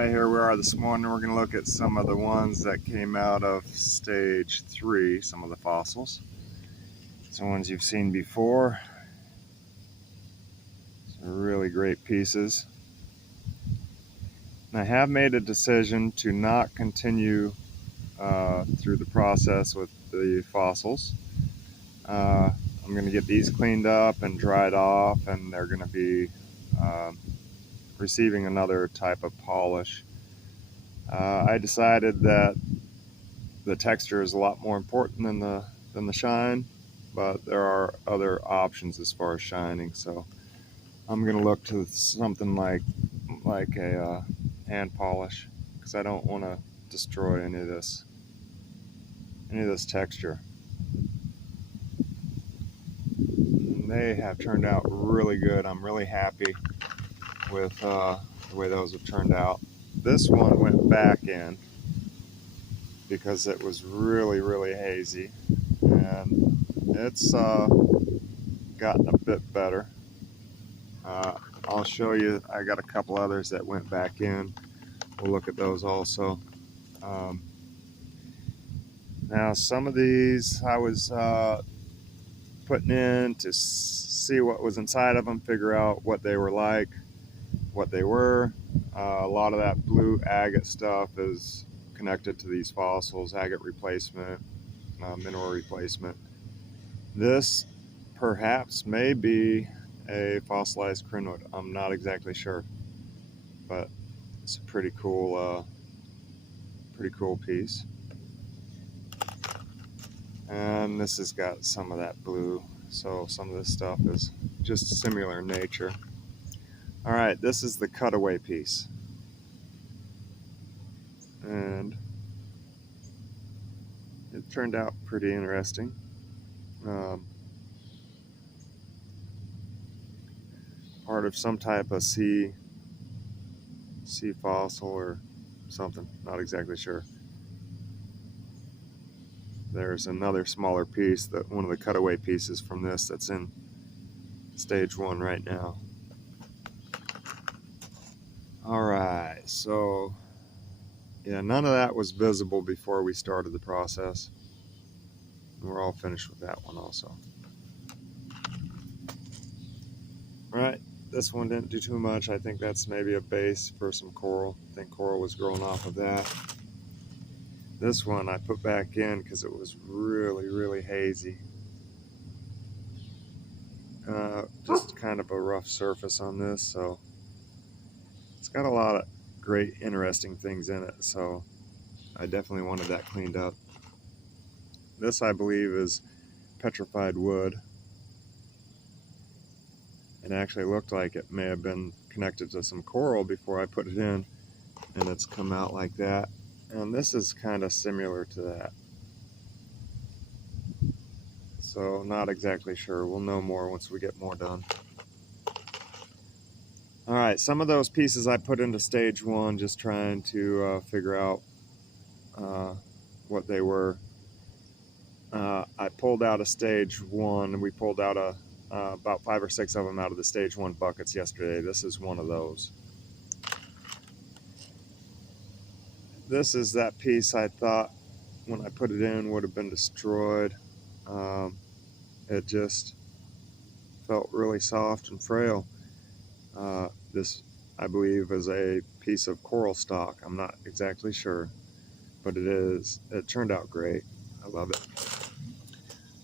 Alright, here we are this morning. We're going to look at some of the ones that came out of stage 3, some of the fossils. Some ones you've seen before. Some really great pieces. And I have made a decision to not continue through the process with the fossils. I'm going to get these cleaned up and dried off, and they're going to be receiving another type of polish. I decided that the texture is a lot more important than the shine, but there are other options as far as shining. So I'm going to look to something like a hand polish, because I don't want to destroy any of this texture. And they have turned out really good. I'm really happy with the way those have turned out. This one went back in because it was really hazy, and it's gotten a bit better. I'll show you. I got a couple others that went back in. We'll look at those also. Now some of these I was putting in to see what was inside of them, figure out what they were like, what they were. A lot of that blue agate stuff is connected to these fossils, agate replacement, mineral replacement. This perhaps may be a fossilized crinwood. I'm not exactly sure, but it's a pretty cool piece. And this has got some of that blue, so some of this stuff is just similar in nature. All right, this is the cutaway piece, and it turned out pretty interesting. Part of some type of sea fossil or something, not exactly sure. There's another smaller piece, that one of the cutaway pieces from this, that's in stage 1 right now. Alright, so yeah, none of that was visible before we started the process. We're all finished with that one also. Alright, this one didn't do too much. I think that's maybe a base for some coral. I think coral was growing off of that. This one I put back in because it was really hazy. Just kind of a rough surface on this, so it's got a lot of great interesting things in it, so I definitely wanted that cleaned up. This, I believe, is petrified wood. It actually looked like it may have been connected to some coral before I put it in, and it's come out like that. And this is kind of similar to that. So not exactly sure. We'll know more once we get more done. Alright, some of those pieces I put into stage 1, just trying to figure out what they were. I pulled out of stage 1, and we pulled out about 5 or 6 of them out of the stage 1 buckets yesterday. This is one of those. This is that piece I thought when I put it in would have been destroyed. It just felt really soft and frail. This, I believe, is a piece of coral stock. I'm not exactly sure, but it turned out great. I love it.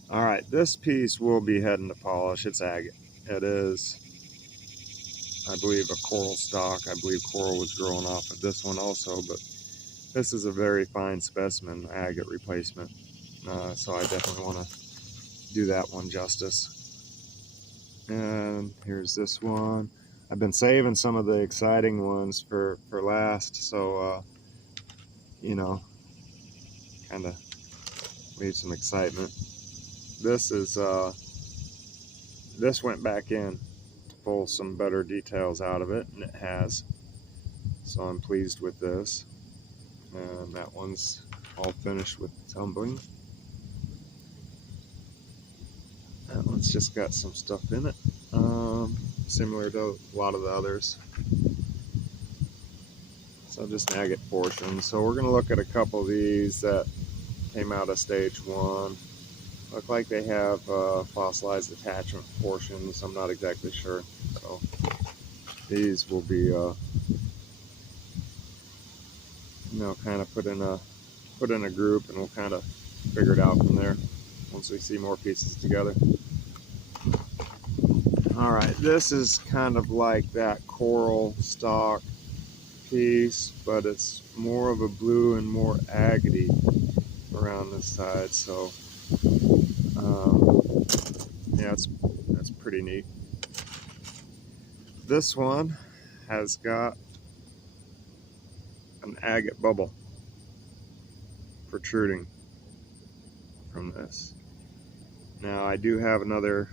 All right, this piece will be heading to polish. It's agate. It is, I believe, a coral stock. I believe coral was growing off of this one also, but this is a very fine specimen, agate replacement. So I definitely want to do that one justice. And here's this one. I've been saving some of the exciting ones for last, so you know, kind of leave some excitement. This is this went back in to pull some better details out of it, and it has. So I'm pleased with this. And that one's all finished with tumbling. That one's just got some stuff in it, similar to a lot of the others. So just agate portions. So we're going to look at a couple of these that came out of stage 1. Look like they have fossilized attachment portions. I'm not exactly sure. So these will be, kind of put in a group, and we'll kind of figure it out from there once we see more pieces together. All right, this is kind of like that coral stalk piece, but it's more of a blue and more agate around this side. So yeah, that's pretty neat. This one has got an agate bubble protruding from this. Now I do have another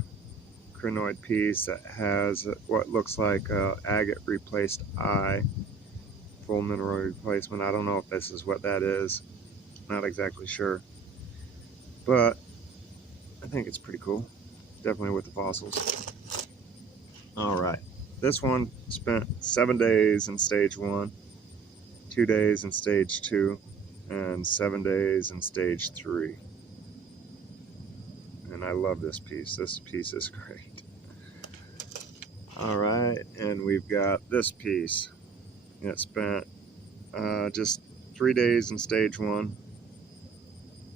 crinoid piece that has what looks like a agate replaced eye, full mineral replacement. I don't know if this is what that is. Not exactly sure, but I think it's pretty cool. Definitely with the fossils. All right, this one spent 7 days in stage 1, 2 days in stage 2, and 7 days in stage 3. And I love this piece. This piece is great. All right, and we've got this piece. It spent just 3 days in stage 1,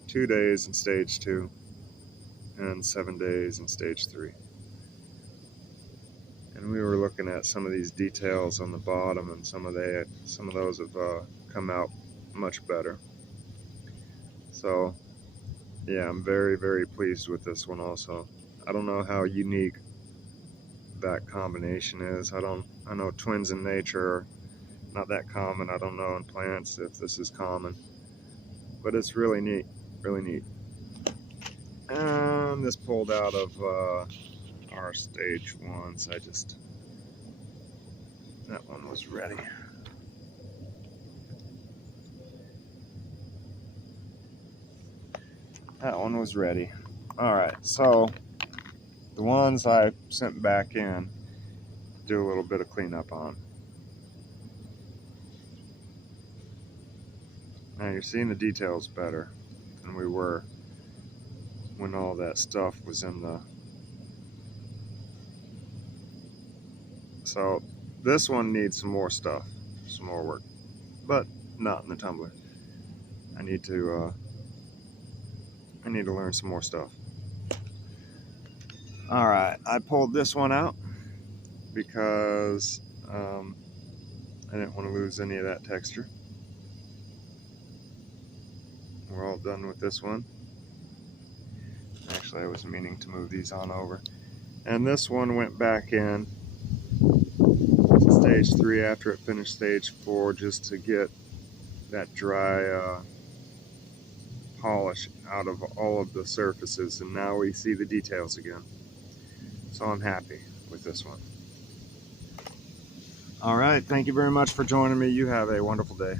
2 days in stage 2, and 7 days in stage 3. And we were looking at some of these details on the bottom, and some of those have come out much better. So yeah, I'm very, very pleased with this one also. I don't know how unique that combination is. I know twins in nature are not that common. I don't know in plants if this is common, but it's really neat, really neat. And this pulled out of our stage 1, so that one was ready. That one was ready. All right, so the ones I sent back in, do a little bit of cleanup on. Now you're seeing the details better than we were when all that stuff was in the... So this one needs some more stuff, some more work, but not in the tumbler. I need to learn some more stuff. All right, I pulled this one out because I didn't want to lose any of that texture. We're all done with this one. Actually, I was meaning to move these on over. And this one went back in to stage 3 after it finished stage 4, just to get that dry polish out of all of the surfaces, and now we see the details again. So I'm happy with this one. All right, thank you very much for joining me. You have a wonderful day.